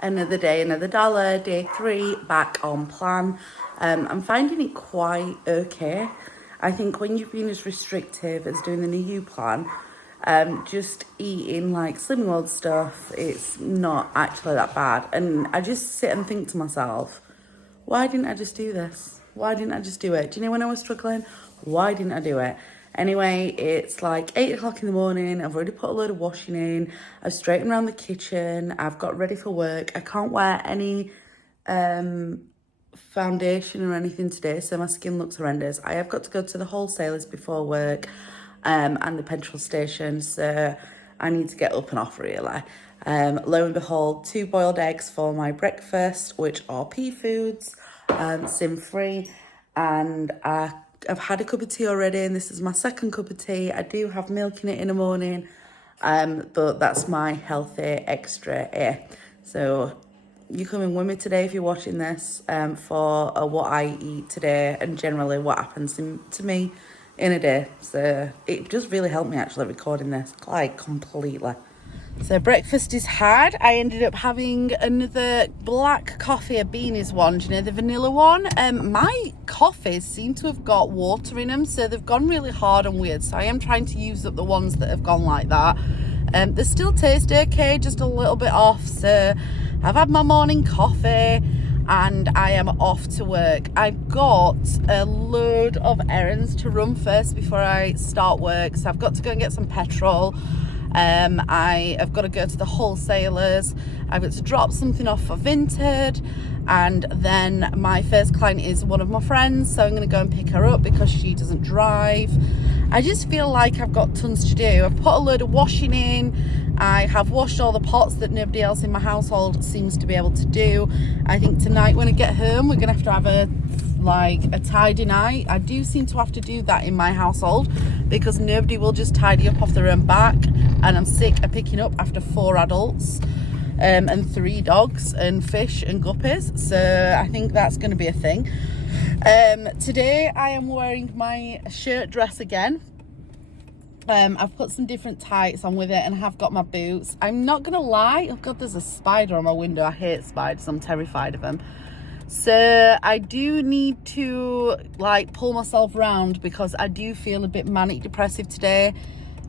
Another day, another dollar. Day 3, back on plan. I'm finding it quite okay. I think when you've been as restrictive as doing the new plan, just eating like Slimming World stuff, it's not actually that bad. And I just sit and think to myself, why didn't I just do this? Why didn't I just do it? Do you know when I was struggling? Why didn't I do it? Anyway, it's like 8 o'clock in the morning. I've already put a load of washing in. I've straightened around the kitchen. I've got ready for work. I can't wear any foundation or anything today, so my skin looks horrendous. I have got to go to the wholesalers before work and the petrol station, so I need to get up and off really. Lo and behold, 2 boiled eggs for my breakfast, which are pea foods, sin-free, and I've had a cup of tea already, and this is my second cup of tea. I do have milk in it in the morning, but that's my healthy extra here. So you come in with me today if you're watching this for what I eat today and generally what happens to me in a day. So it just really helped me actually recording this, like completely. So breakfast is had. I ended up having another black coffee, a beanies one, you know, the vanilla one. My coffees seem to have got water in them, so they've gone really hard and weird. So I am trying to use up the ones that have gone like that. They still taste okay, just a little bit off. So I've had my morning coffee and I am off to work. I've got a load of errands to run first before I start work. So I've got to go and get some petrol. I have got to go to the wholesalers. I've got to drop something off for Vinted, and then my first client is one of my friends, so I'm going to go and pick her up because she doesn't drive. I just feel like I've got tons to do. I've put a load of washing in. I have washed all the pots that nobody else in my household seems to be able to do. I think tonight when I get home, we're going to have a tidy night. I do seem to have to do that in my household because nobody will just tidy up off their own back, and I'm sick of picking up after 4 adults and 3 dogs and fish and guppies. So I think that's going to be a thing. Today I am wearing my shirt dress again. I've put some different tights on with it and have got my boots. I'm not gonna lie, oh god, there's a spider on my window. I hate spiders, I'm terrified of them. So I do need to like pull myself round because I do feel a bit manic depressive today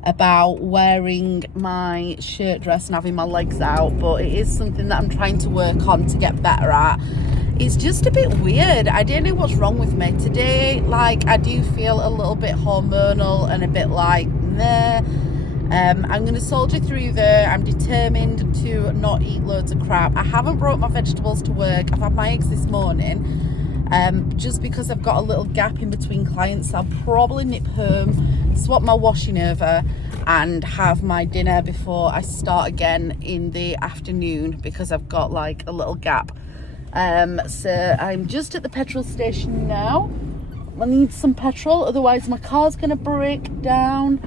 about wearing my shirt dress and having my legs out, but it is something that I'm trying to work on to get better at. It's just a bit weird. I don't know what's wrong with me today. Like, I do feel a little bit hormonal and a bit like meh. I'm going to soldier through there. I'm determined to not eat loads of crap. I haven't brought my vegetables to work. I've had my eggs this morning just because I've got a little gap in between clients. I'll probably nip home, swap my washing over and have my dinner before I start again in the afternoon because I've got like a little gap. So I'm just at the petrol station now. I need some petrol, otherwise my car's going to break down.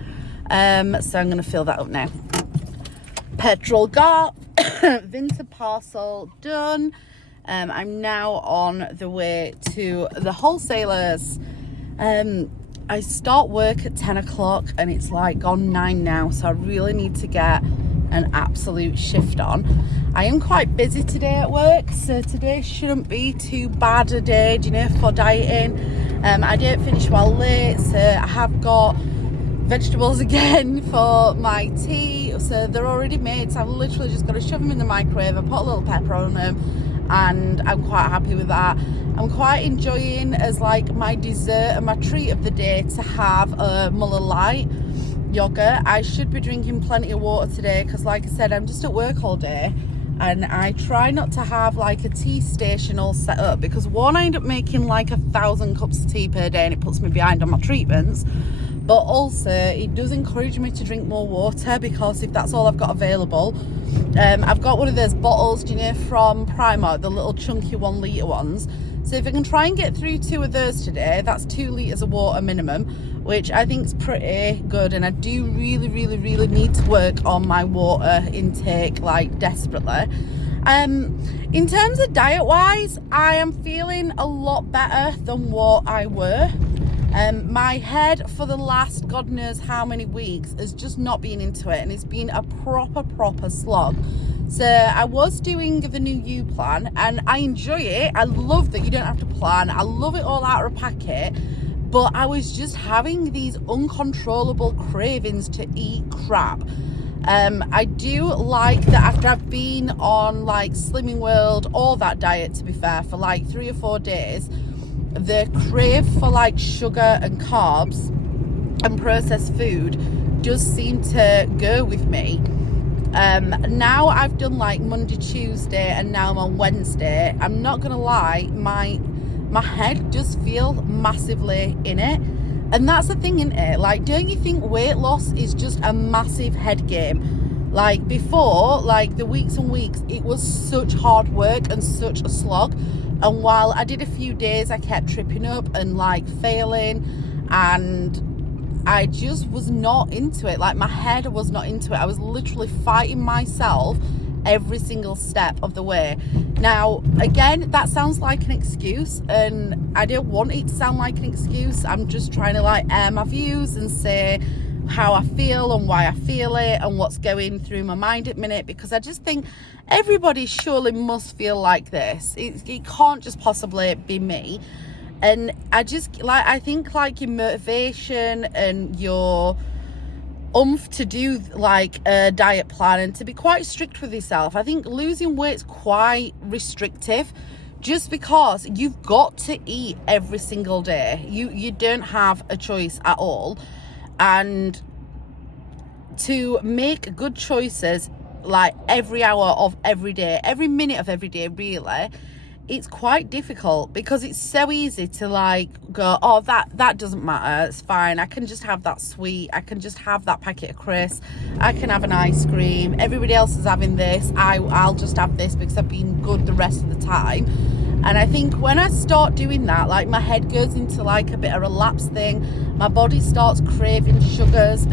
So I'm going to fill that up now. Petrol got, Vinted parcel done. I'm now on the way to the wholesalers. I start work at 10 o'clock and it's like gone 9 now, so I really need to get an absolute shift on. I am quite busy today at work, so today shouldn't be too bad a day, do you know, for dieting. I didn't finish well late, so I have got vegetables again for my tea, so they're already made, so I've literally just got to shove them in the microwave. I put a little pepper on them and I'm quite happy with that. I'm quite enjoying as like my dessert and my treat of the day to have a Muller Light yogurt. I should be drinking plenty of water today because like I said, I'm just at work all day and I try not to have like a tea station all set up because one, I end up making like 1,000 cups of tea per day and it puts me behind on my treatments, but also it does encourage me to drink more water because if that's all I've got available, I've got one of those bottles, you know, from Primark, the little chunky 1 litre ones. So if I can try and get through 2 of those today, that's 2 litres of water minimum, which I think is pretty good. And I do really need to work on my water intake, like desperately. In terms of diet wise, I am feeling a lot better than what I were. My head for the last God knows how many weeks has just not been into it, and it's been a proper slog. So I was doing the new U plan and I enjoy it. I love that you don't have to plan. I love it all out of a packet. But I was just having these uncontrollable cravings to eat crap. I do like that after I've been on like Slimming World or that diet, to be fair, for like 3 or 4 days, the crave for like sugar and carbs and processed food does seem to go with me. Now I've done like Monday, Tuesday, and now I'm on Wednesday. I'm not gonna lie, my head does feel massively in it. And that's the thing, isn't it? Like, don't you think weight loss is just a massive head game? Like before, like the weeks and weeks, it was such hard work and such a slog. And while I did a few days, I kept tripping up and like failing, and I just was not into it. Like my head was not into it. I was literally fighting myself every single step of the way. Now, again, that sounds like an excuse, and I don't want it to sound like an excuse. I'm just trying to like air my views and say how I feel and why I feel it and what's going through my mind at the minute, because I just think everybody surely must feel like this. It can't just possibly be me. And I just like, I think like your motivation and your to do like a diet plan and to be quite strict with yourself, I think losing weight's quite restrictive, just because you've got to eat every single day. You don't have a choice at all. And to make good choices like every hour of every day, every minute of every day, really, it's quite difficult, because it's so easy to like go, oh, that doesn't matter, it's fine, I can just have that sweet, I can just have that packet of crisps, I can have an ice cream, everybody else is having this, I'll just have this because I've been good the rest of the time. And I think when I start doing that, like my head goes into like a bit of a relapse thing, my body starts craving sugars,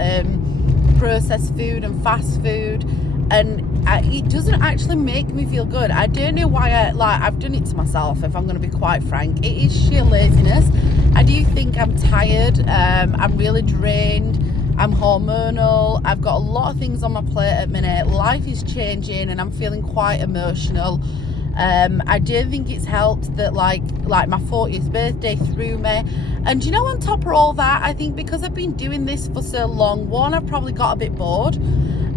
processed food and fast food, and it doesn't actually make me feel good. I don't know why I've done it to myself, if I'm going to be quite frank. It is sheer laziness. I do think I'm tired, I'm really drained, I'm hormonal, I've got a lot of things on my plate at the minute, life is changing and I'm feeling quite emotional. I don't think it's helped that like my 40th birthday threw me. And you know, on top of all that, I think because I've been doing this for so long, one, I've probably got a bit bored.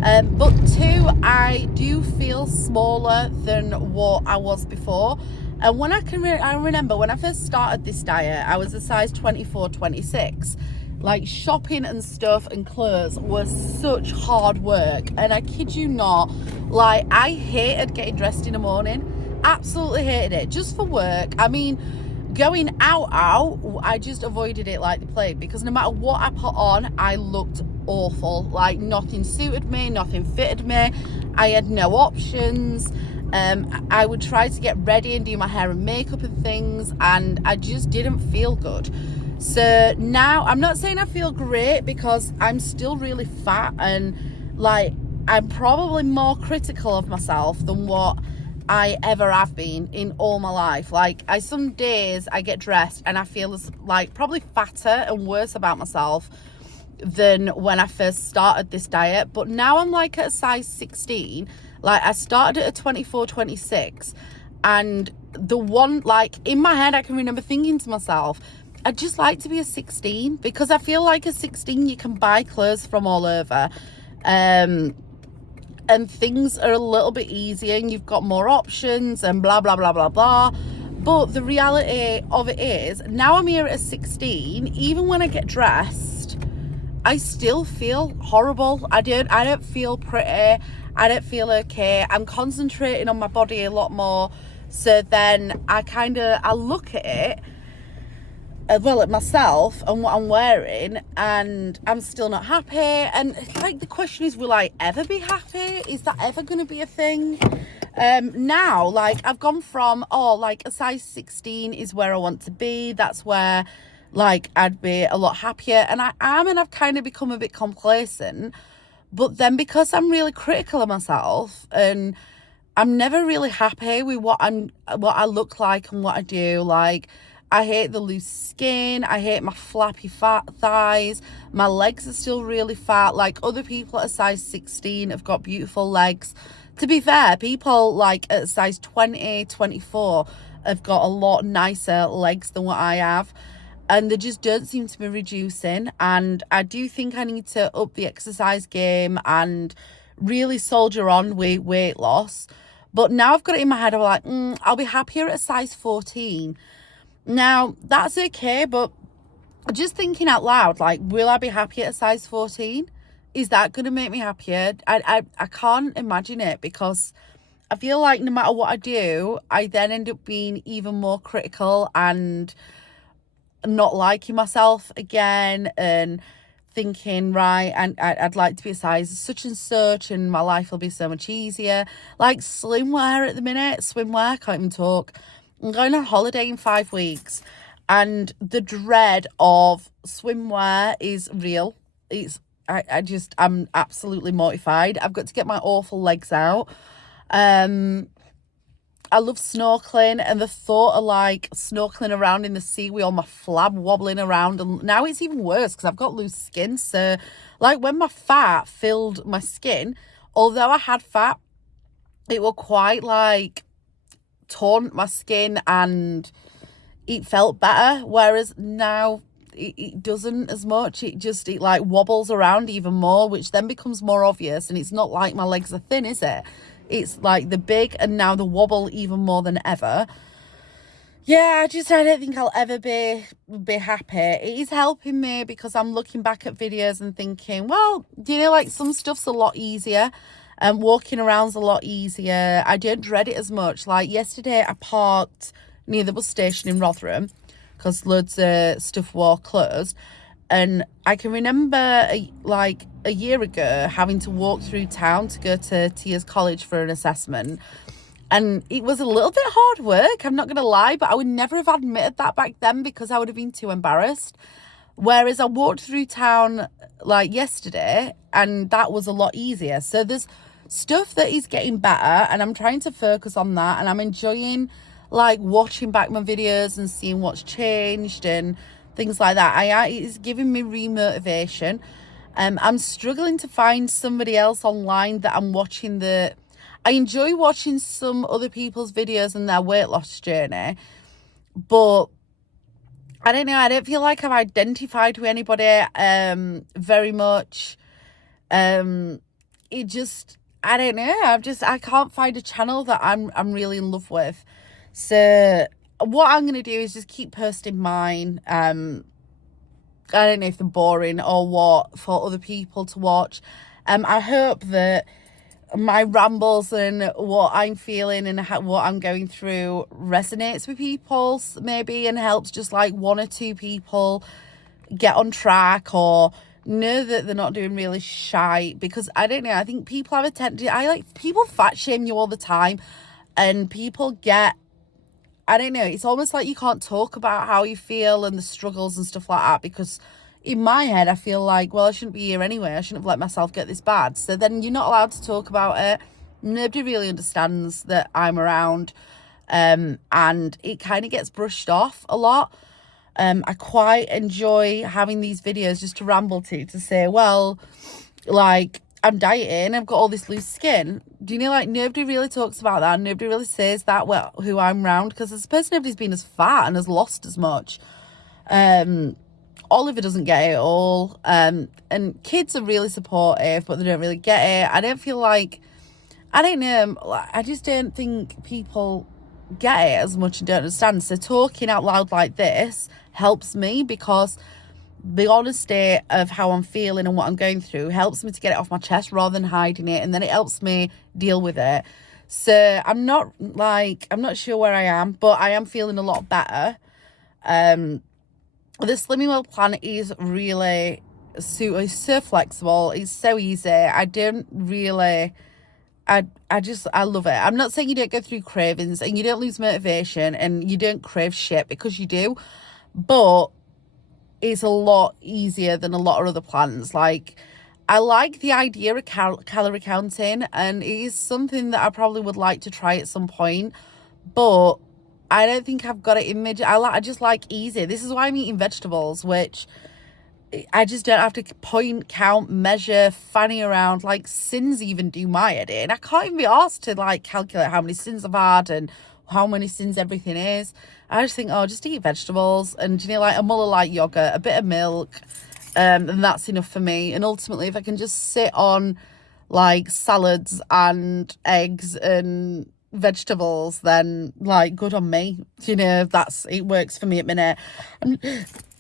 But two, I do feel smaller than what I was before. And when I remember when I first started this diet, I was a size 24, 26. Like shopping and stuff and clothes was such hard work. And I kid you not, like I hated getting dressed in the morning. Absolutely hated it, just for work. I mean, going out, I just avoided it like the plague, because no matter what I put on, I looked awful. Like nothing suited me, nothing fitted me. I had no options. I would try to get ready and do my hair and makeup and things, and I just didn't feel good. So now, I'm not saying I feel great, because I'm still really fat, and like I'm probably more critical of myself than what I ever have been in all my life. Like some days I get dressed and I feel as like probably fatter and worse about myself than when I first started this diet. But now I'm like at a size 16. Like I started at a 24, 26, and the one, like in my head I can remember thinking to myself, I'd just like to be a 16, because I feel like a 16 you can buy clothes from all over, and things are a little bit easier and you've got more options and blah blah blah blah blah. But the reality of it is, now I'm here at a 16, even when I get dressed, I still feel horrible. I don't feel pretty, I don't feel okay. I'm concentrating on my body a lot more. So then I look at it, well, at myself and what I'm wearing, and I'm still not happy. And like the question is, will I ever be happy? Is that ever going to be a thing? Now, like I've gone from, like a size 16 is where I want to be. That's where like I'd be a lot happier, and I am, and I've kind of become a bit complacent. But then because I'm really critical of myself, and I'm never really happy with what I look like and what I do. Like I hate the loose skin, I hate my flappy fat thighs, my legs are still really fat. Like other people at a size 16 have got beautiful legs To be fair, people like at size 20, 24 have got a lot nicer legs than what I have. And they just don't seem to be reducing. And I do think I need to up the exercise game and really soldier on with weight loss. But now I've got it in my head, I'm like, I'll be happier at a size 14. Now, that's okay, but just thinking out loud, like, will I be happy at a size 14? Is that going to make me happier? I can't imagine it, because I feel like no matter what I do, I then end up being even more critical and not liking myself again, and thinking, right, and I'd like to be a size such and such and my life will be so much easier. Like swimwear at the minute, swimwear, can't even talk. I'm going on holiday in 5 weeks, and the dread of swimwear is real. I'm absolutely mortified. I've got to get my awful legs out. I love snorkeling, and the thought of like snorkeling around in the sea with all my flab wobbling around, and now it's even worse because I've got loose skin. So like when my fat filled my skin, although I had fat, it will quite like taunt my skin and it felt better, whereas now it doesn't as much. It like wobbles around even more, which then becomes more obvious, and it's not like my legs are thin, is it? It's like the big and now the wobble even more than ever. Yeah, I don't think I'll ever be happy. It is helping me because I'm looking back at videos and thinking, well, like some stuff's a lot easier and walking around's a lot easier. I don't dread it as much. Like yesterday I parked near the bus station in Rotherham because loads of stuff were closed. And I can remember a year ago having to walk through town to go to Tia's college for an assessment. And it was a little bit hard work, I'm not going to lie, but I would never have admitted that back then because I would have been too embarrassed. Whereas I walked through town like yesterday and that was a lot easier. So there's stuff that is getting better and I'm trying to focus on that, and I'm enjoying like watching back my videos and seeing what's changed and things like that. It's giving me re-motivation. I'm struggling to find somebody else online that I'm watching I enjoy watching some other people's videos and their weight loss journey, but I don't know, I don't feel like I've identified with anybody very much. It just, I don't know, I can't find a channel that I'm really in love with. So what I'm going to do is just keep posting mine. I don't know if they're boring or what for other people to watch. I hope that my rambles and what I'm feeling and what I'm going through resonates with people maybe, and helps just like one or two people get on track or know that they're not doing really shite. Because I don't know, I think people have a tendency, people fat shame you all the time, and people get, I don't know, it's almost like you can't talk about how you feel and the struggles and stuff like that, because in my head I feel like, well, I shouldn't be here anyway, I shouldn't have let myself get this bad. So then you're not allowed to talk about it. Nobody really understands that I'm around, and it kind of gets brushed off a lot. I quite enjoy having these videos just to ramble to say, well, like, I'm dieting, I've got all this loose skin. Do you know, like, nobody really talks about that. Nobody really says that, well, who I'm around, because I suppose nobody's been as fat and has lost as much. Oliver doesn't get it at all. And kids are really supportive, but they don't really get it. I don't feel like, I don't know, I just don't think people get it as much and don't understand. So talking out loud like this helps me, because the honesty of how I'm feeling and what I'm going through helps me to get it off my chest rather than hiding it, and then it helps me deal with it. So I'm not sure where I am, but I am feeling a lot better. The Slimming World plan is really so flexible. It's so easy. I don't really, I love it. I'm not saying you don't go through cravings and you don't lose motivation and you don't crave shit, because you do, but it's a lot easier than a lot of other plans. Like, I like the idea of calorie counting, and it is something that I probably would like to try at some point, but I don't think I've got it in me. I just like easy. This is why I'm eating vegetables, which I just don't have to point, count, measure, fanny around. Like, sins even do my head in. I can't even be asked to, like, calculate how many sins I've had and how many sins everything is. I just think, oh, just eat vegetables and, you know, like a muller light yogurt, a bit of milk, and that's enough for me. And ultimately, if I can just sit on, like, salads and eggs and vegetables, then, like, good on me. You know, it works for me at minute.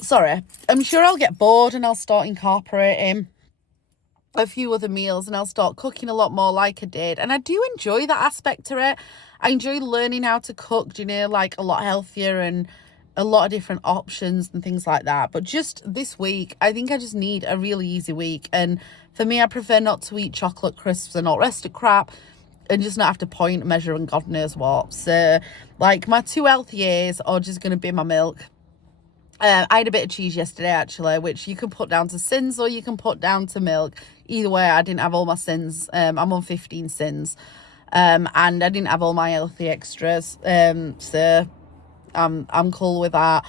Sorry, I'm sure I'll get bored and I'll start incorporating a few other meals and I'll start cooking a lot more like I did. And I do enjoy that aspect to it. I enjoy learning how to cook, you know, like a lot healthier and a lot of different options and things like that. But just this week, I think I just need a really easy week. And for me, I prefer not to eat chocolate crisps and all the rest of crap and just not have to point, measure, and God knows what. So, like, my 2 healthy years are just going to be my milk. I had a bit of cheese yesterday, actually, which you can put down to sins or you can put down to milk. Either way, I didn't have all my sins. I'm on 15 sins. And I didn't have all my healthy extras. So I'm cool with that.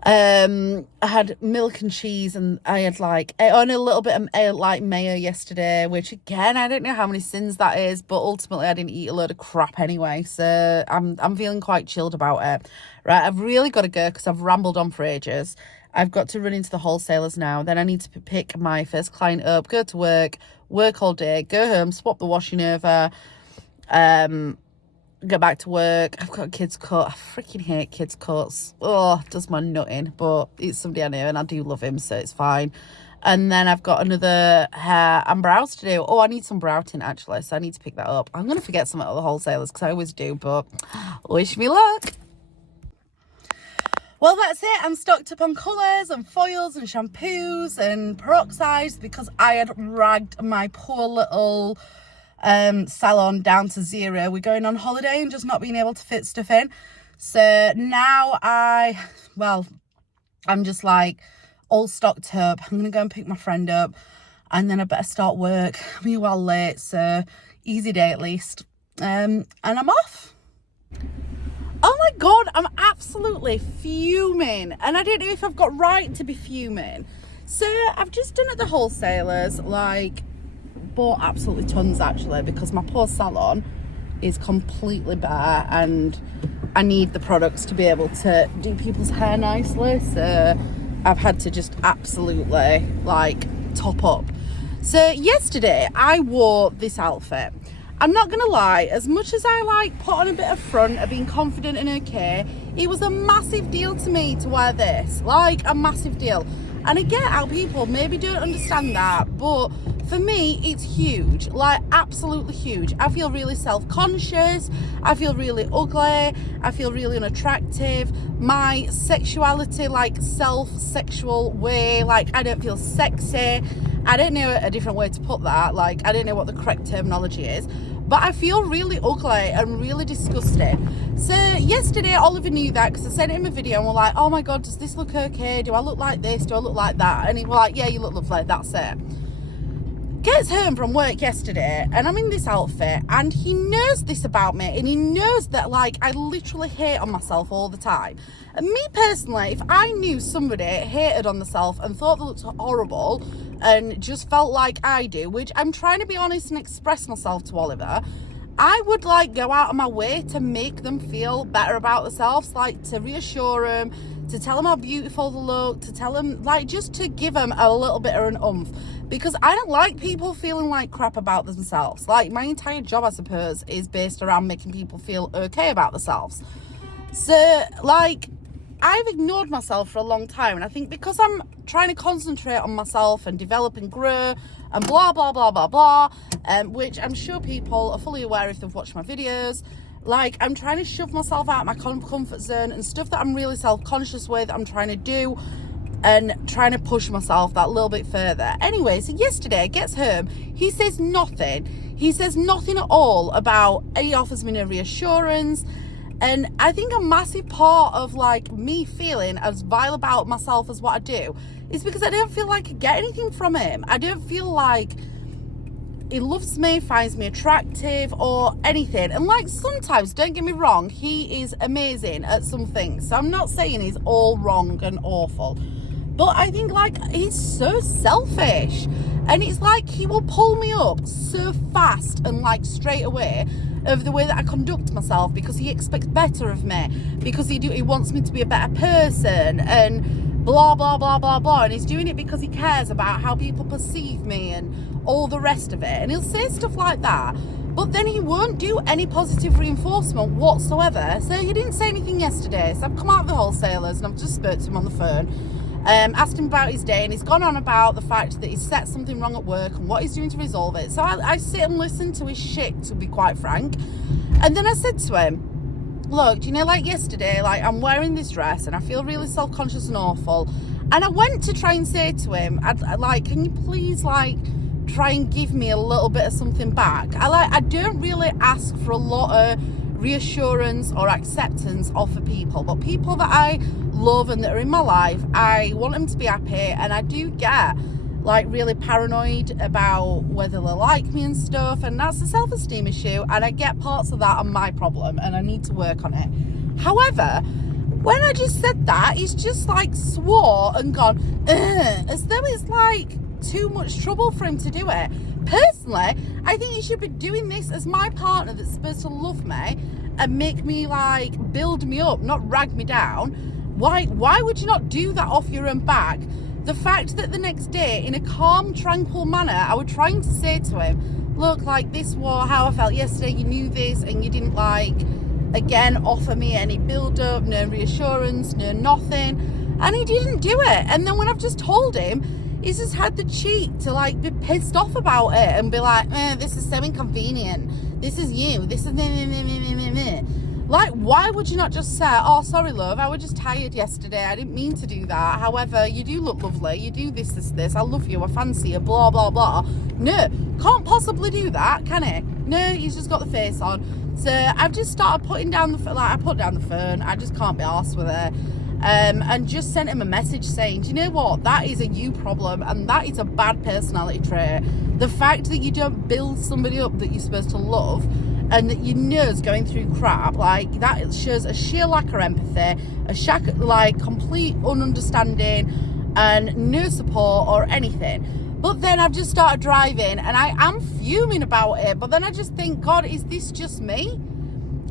I had milk and cheese and I had on a little bit of like mayo yesterday, which again, I don't know how many sins that is, but ultimately I didn't eat a load of crap anyway. So I'm feeling quite chilled about it. Right. I've really got to go because I've rambled on for ages. I've got to run into the wholesalers now. Then I need to pick my first client up, go to work all day, go home, swap the washing over, go back to work. I've got a kid's cut. I freaking hate kids' cuts. Oh, does my nutting. But it's somebody I know and I do love him, so it's fine. And then I've got another hair and brows to do. Oh, I need some brow tint, actually, so I need to pick that up. I'm going to forget some of the wholesalers because I always do, but wish me luck. Well, that's it. I'm stocked up on colours and foils and shampoos and peroxides because I had ragged my poor little salon down to 0. We're going on holiday and just not being able to fit stuff in. So now I'm just like all stocked up. I'm gonna go and pick my friend up and then I better start work. I'm well late, so easy day at least. And I'm off. Oh my God, I'm absolutely fuming. And I don't know if I've got right to be fuming. So I've just done at the wholesalers, bought absolutely tons actually because my poor salon is completely bare and I need the products to be able to do people's hair nicely, so I've had to just absolutely top up. So yesterday I wore this outfit. I'm not gonna lie, as much as I put on a bit of front of being confident and okay, it was a massive deal to me to wear this, a massive deal. And I get how people maybe don't understand that, but for me, it's huge, absolutely huge. I feel really self-conscious. I feel really ugly. I feel really unattractive. My sexuality, self-sexual way, I don't feel sexy. I don't know a different way to put that. I don't know what the correct terminology is. But I feel really ugly and really disgusting. So yesterday, Oliver knew that because I sent him a video and we're like, oh my God, does this look okay? Do I look like this? Do I look like that? And he was like, yeah, you look lovely. That's it. Gets home from work yesterday and I'm in this outfit and he knows this about me and he knows that I literally hate on myself all the time. And me personally, if I knew somebody hated on themselves and thought they looked horrible and just felt like I do, which I'm trying to be honest and express myself to Oliver, I would go out of my way to make them feel better about themselves, to reassure them, to tell them how beautiful they look, to tell them, just to give them a little bit of an oomph. Because I don't like people feeling like crap about themselves. My entire job, I suppose, is based around making people feel okay about themselves. So, I've ignored myself for a long time. And I think because I'm trying to concentrate on myself and develop and grow and blah, blah, blah, blah, blah, which I'm sure people are fully aware if they've watched my videos. I'm trying to shove myself out of my comfort zone and stuff that I'm really self-conscious with, I'm trying to do and trying to push myself that little bit further. Anyway, so yesterday, gets home, he says nothing. He says nothing at all about, he offers me no reassurance. And I think a massive part of me feeling as vile about myself as what I do is because I don't feel like I get anything from him. I don't feel like he loves me, finds me attractive or anything. And sometimes, don't get me wrong, he is amazing at some things. So I'm not saying he's all wrong and awful. But I think, like, he's so selfish. And it's like he will pull me up so fast and, like, straight away of the way that I conduct myself, because he expects better of me, because he wants me to be a better person, and blah, blah, blah, blah, blah. And he's doing it because he cares about how people perceive me and all the rest of it. And he'll say stuff like that. But then he won't do any positive reinforcement whatsoever. So he didn't say anything yesterday. So I've come out of the wholesalers and I've just spoke to him on the phone. Asked him about his day, and he's gone on about the fact that he's set something wrong at work and what he's doing to resolve it. So I sit and listen to his shit, to be quite frank. And then I said to him, look, do you know, like yesterday, like I'm wearing this dress and I feel really self-conscious and awful. And I went to try and say to him, I'd like, can you please, like, try and give me a little bit of something back? I don't really ask for a lot of reassurance or acceptance of for people, but people that I love and that are in my life, I want them to be happy. And I do get, like, really paranoid about whether they like me and stuff, and that's a self-esteem issue, and I get parts of that are my problem and I need to work on it. However, when I just said that, he's just like swore and gone as though it's like too much trouble for him to do it. Personally, I think he should be doing this as my partner that's supposed to love me and make me, like, build me up, not rag me down. Why would you not do that off your own back? The fact that the next day, in a calm, tranquil manner, I was trying to say to him, look, like, this was how I felt yesterday, you knew this, and you didn't, like, again, offer me any build-up, no reassurance, no nothing. And he didn't do it. And then when I've just told him, he's just had the cheek to, like, be pissed off about it and be like, this is so inconvenient. This is you. This is me. Like, why would you not just say, oh, sorry, love, I was just tired yesterday. I didn't mean to do that. However, you do look lovely. You do this. I love you. I fancy you, blah, blah, blah. No, can't possibly do that, can it? No, he's just got the face on. So I've just started putting down the phone. Like, I put down the phone. I just can't be arsed with it. And just sent him a message saying, do you know what, that is a you problem, and that is a bad personality trait. The fact that you don't build somebody up that you're supposed to love, and that you know is going through crap, like, that shows a sheer lack of empathy, like complete ununderstanding and no support or anything. But then I've just started driving and I am fuming about it, but then I just think, God, is this just me?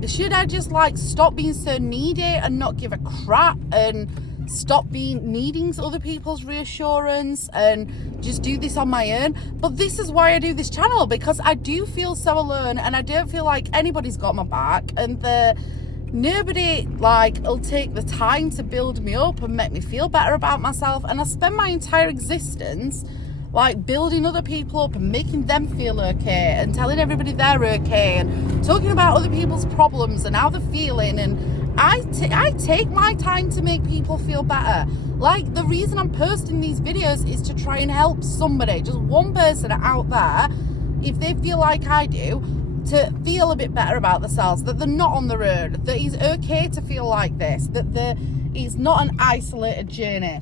Should I just, like, stop being so needy and not give a crap and stop needing other people's reassurance and just do this on my own? But this is why I do this channel, because I do feel so alone and I don't feel like anybody's got my back, and nobody, like, will take the time to build me up and make me feel better about myself. And I spend my entire existence, like, building other people up and making them feel okay and telling everybody they're okay and talking about other people's problems and how they're feeling. And I take my time to make people feel better. Like, the reason I'm posting these videos is to try and help somebody, just one person out there, if they feel like I do, to feel a bit better about themselves, that they're not on the road, that it's okay to feel like this, that it's not an isolated journey,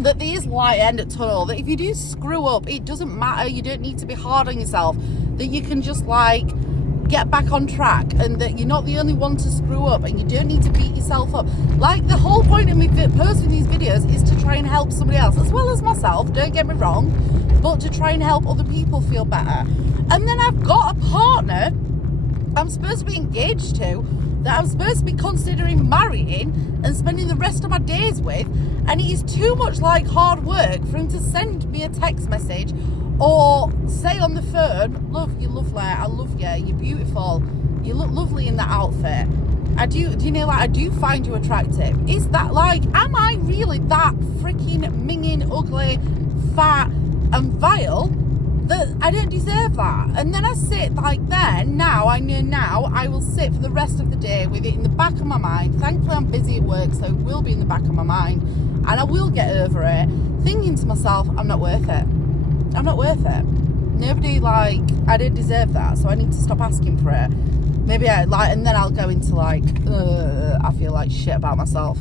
that there is light end at tunnel, that if you do screw up, it doesn't matter, you don't need to be hard on yourself, that you can just, like, get back on track, and that you're not the only one to screw up, and you don't need to beat yourself up. Like, the whole point of me posting these videos is to try and help somebody else, as well as myself, don't get me wrong, but to try and help other people feel better. And then I've got a partner I'm supposed to be engaged to, that I'm supposed to be considering marrying and spending the rest of my days with, and it is too much like hard work for him to send me a text message or say on the phone, love, you're lovely, I love you, you're beautiful, you look lovely in that outfit, do you know, like, I do find you attractive. Is that, like, am I really that freaking minging, ugly, fat and vile that I don't deserve that? And then I sit, like, now I know, now I will sit for the rest of the day with it in the back of my mind. Thankfully I'm busy at work, so it will be in the back of my mind, and I will get over it, thinking to myself, I'm not worth it. I'm not worth it. Nobody, like, I don't deserve that, so I need to stop asking for it. Maybe I, like, and then I'll go into, like, I feel like shit about myself.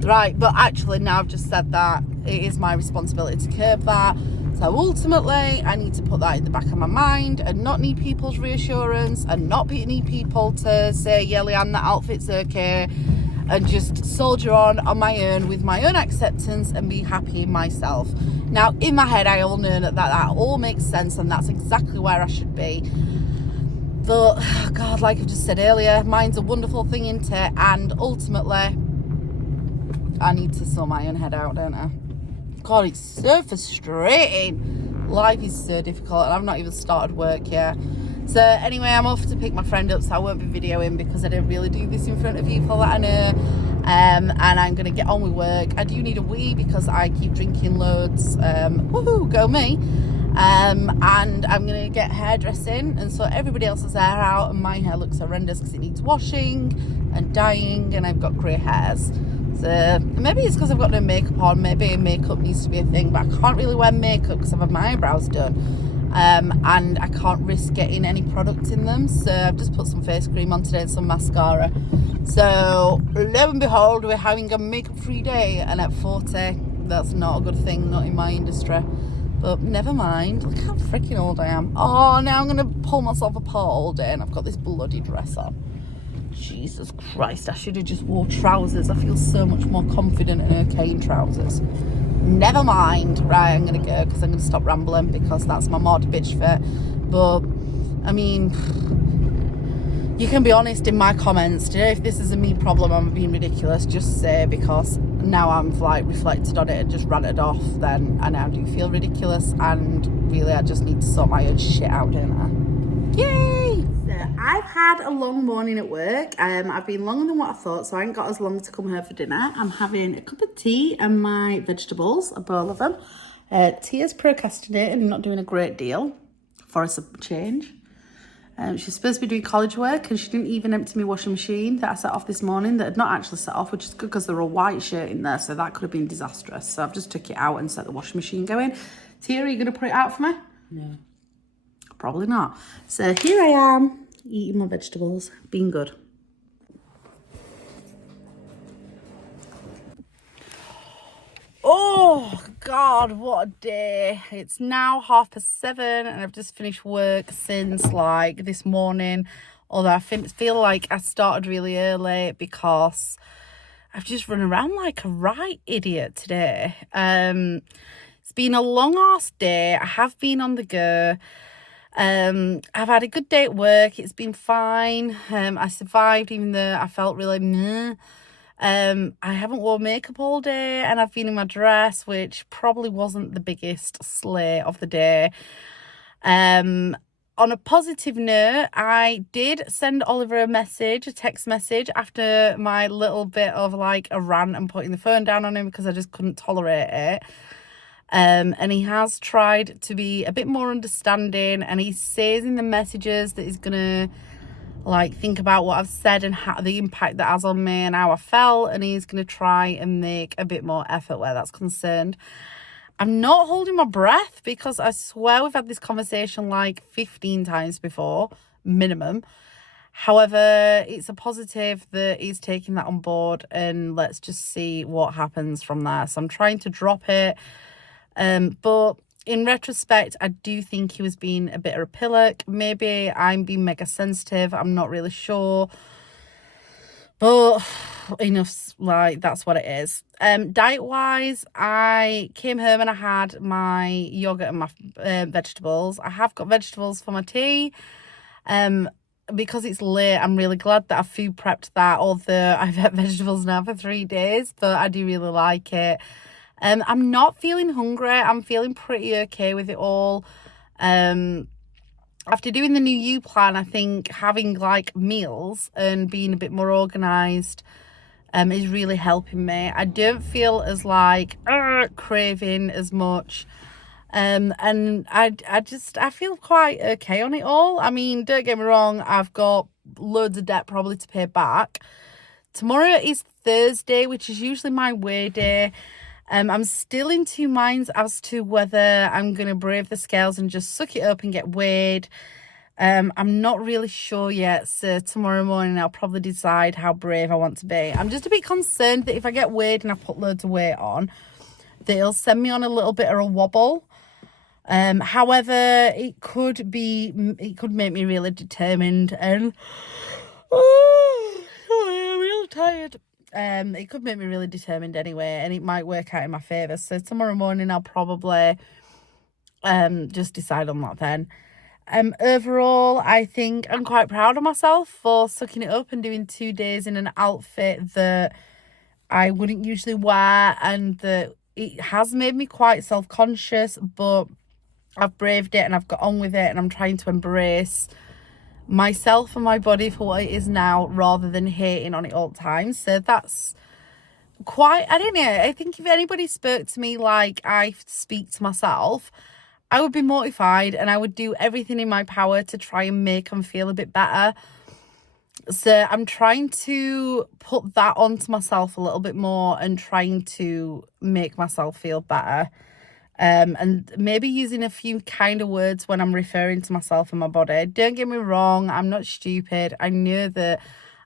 Right, but actually now I've just said that, it is my responsibility to curb that. So ultimately, I need to put that in the back of my mind and not need people's reassurance and not need people to say, yeah, Leanne, that outfit's okay. and just soldier on my own with my own acceptance and be happy in myself. Now, in my head, I all know that all makes sense and that's exactly where I should be. But, God, like I've just said earlier, mind's a wonderful thing, isn't it? And ultimately, I need to sort my own head out, don't I? God, it's so frustrating. Life is so difficult and I've not even started work yet. So anyway, I'm off to pick my friend up, so I won't be videoing because I don't really do this in front of people that I know. And I'm going to get on with work. I do need a wee because I keep drinking loads. Woohoo, go me. And I'm going to get hairdressing and sort everybody else's hair out, and my hair looks horrendous because it needs washing and dyeing and I've got grey hairs. So maybe it's because I've got no makeup on. Maybe makeup needs to be a thing, but I can't really wear makeup because I've had my eyebrows done. And I can't risk getting any product in them, so I've just put some face cream on today and some mascara. So lo and behold, we're having a makeup free day, and at 40 that's not a good thing, not in my industry, but never mind. Look how freaking old I am. Oh, now I'm gonna pull myself apart all day and I've got this bloody dress on. Jesus Christ, I should have just wore trousers. I feel so much more confident and okay in trousers. Never mind. Right, I'm going to go because I'm going to stop rambling because that's my mod bitch fit. But, I mean, you can be honest in my comments. Do you know, if this is a me problem, I'm being ridiculous, just say, because now I'm like reflected on it and just ranted off, then I now do feel ridiculous, and really I just need to sort my own shit out, don't I? Yay! So I've had a long morning at work. I've been longer than what I thought, so I ain't got as long to come home for dinner. I'm having a cup of tea and my vegetables, a bowl of them. Tia's procrastinating and not doing a great deal for a change. She's supposed to be doing college work and she didn't even empty my washing machine that I set off this morning, that had not actually set off, which is good because there were a white shirt in there, so that could have been disastrous. So I've just took it out and set the washing machine going. Tia, are you going to put it out for me? No. Probably not. So here I am, eating my vegetables, being good. Oh, God, what a day. It's now 7:30 and I've just finished work since like this morning. Although I feel like I started really early because I've just run around like a right idiot today. It's been a long ass day. I have been on the go. I've had a good day at work. It's been fine. I survived even though I felt really meh. I haven't worn makeup all day and I've been in my dress, which probably wasn't the biggest slay of the day. On a positive note, I did send Oliver a text message after my little bit of like a rant and putting the phone down on him because I just couldn't tolerate it. And he has tried to be a bit more understanding, and he says in the messages that he's gonna like think about what I've said and how the impact that has on me and how I felt, and he's gonna try and make a bit more effort where that's concerned. I'm not holding my breath because I swear we've had this conversation like 15 times before, minimum. However, it's a positive that he's taking that on board, and let's just see what happens from there. So I'm trying to drop it. But in retrospect, I do think he was being a bit of a pillock. Maybe I'm being mega sensitive. I'm not really sure. But enough, like, that's what it is. Diet-wise, I came home and I had my yogurt and my vegetables. I have got vegetables for my tea. Because it's late, I'm really glad that I food prepped that, although I've had vegetables now for 3 days, but I do really like it. I'm not feeling hungry. I'm feeling pretty okay with it all. After doing the new U plan, I think having like meals and being a bit more organised is really helping me. I don't feel as like craving as much. And I feel quite okay on it all. I mean, don't get me wrong, I've got loads of debt probably to pay back. Tomorrow is Thursday, which is usually my weigh day. I'm still in two minds as to whether I'm going to brave the scales and just suck it up and get weighed. I'm not really sure yet, so tomorrow morning I'll probably decide how brave I want to be. I'm just a bit concerned that if I get weighed and I put loads of weight on, that it'll send me on a little bit of a wobble. However, it could make me really determined, and sorry, I'm real tired. It could make me really determined anyway, and it might work out in my favour. So tomorrow morning I'll probably just decide on that then. Overall, I think I'm quite proud of myself for sucking it up and doing 2 days in an outfit that I wouldn't usually wear, and that it has made me quite self-conscious, but I've braved it and I've got on with it, and I'm trying to embrace myself and my body for what it is now rather than hating on it all the time. So that's quite, I don't know, I think if anybody spoke to me like I speak to myself, I would be mortified and I would do everything in my power to try and make them feel a bit better. So I'm trying to put that onto myself a little bit more and trying to make myself feel better. And maybe using a few kinder words when I'm referring to myself and my body. Don't get me wrong, I'm not stupid. I know that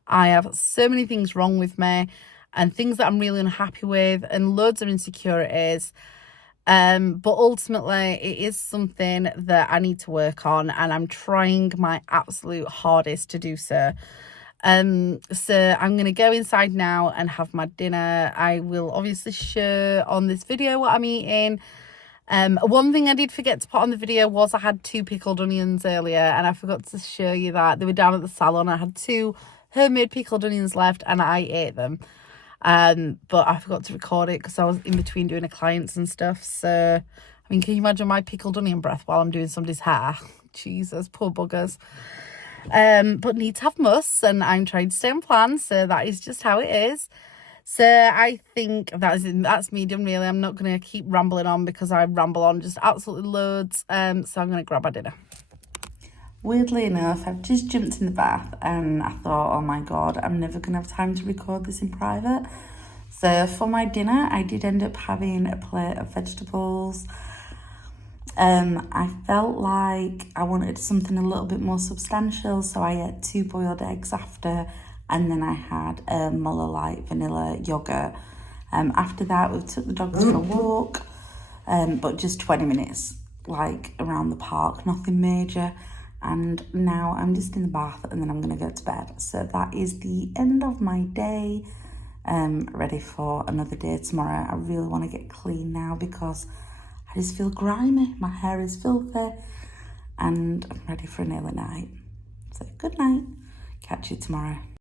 I have so many things wrong with me and things that I'm really unhappy with and loads of insecurities. But ultimately it is something that I need to work on, and I'm trying my absolute hardest to do so. So I'm gonna go inside now and have my dinner. I will obviously share on this video what I'm eating. One thing I did forget to put on the video was I had 2 pickled onions earlier, and I forgot to show you that. They were down at the salon. I had 2 homemade pickled onions left and I ate them. But I forgot to record it because I was in between doing a client's and stuff. So, I mean, can you imagine my pickled onion breath while I'm doing somebody's hair? Jesus, poor buggers. But need to have musts, and I'm trying to stay on plan, so that is just how it is. So I think that's me done really. I'm not going to keep rambling on because I ramble on just absolutely loads. So I'm going to grab my dinner. Weirdly enough, I've just jumped in the bath and I thought, oh my God, I'm never going to have time to record this in private. So for my dinner, I did end up having a plate of vegetables. I felt like I wanted something a little bit more substantial, so I ate 2 boiled eggs after, and then I had a Muller Light vanilla yogurt. After that, we took the dogs for a walk, but just 20 minutes, like around the park, nothing major. And now I'm just in the bath and then I'm going to go to bed. So that is the end of my day. Ready for another day tomorrow. I really want to get clean now because I just feel grimy. My hair is filthy and I'm ready for an early night. So good night. Catch you tomorrow.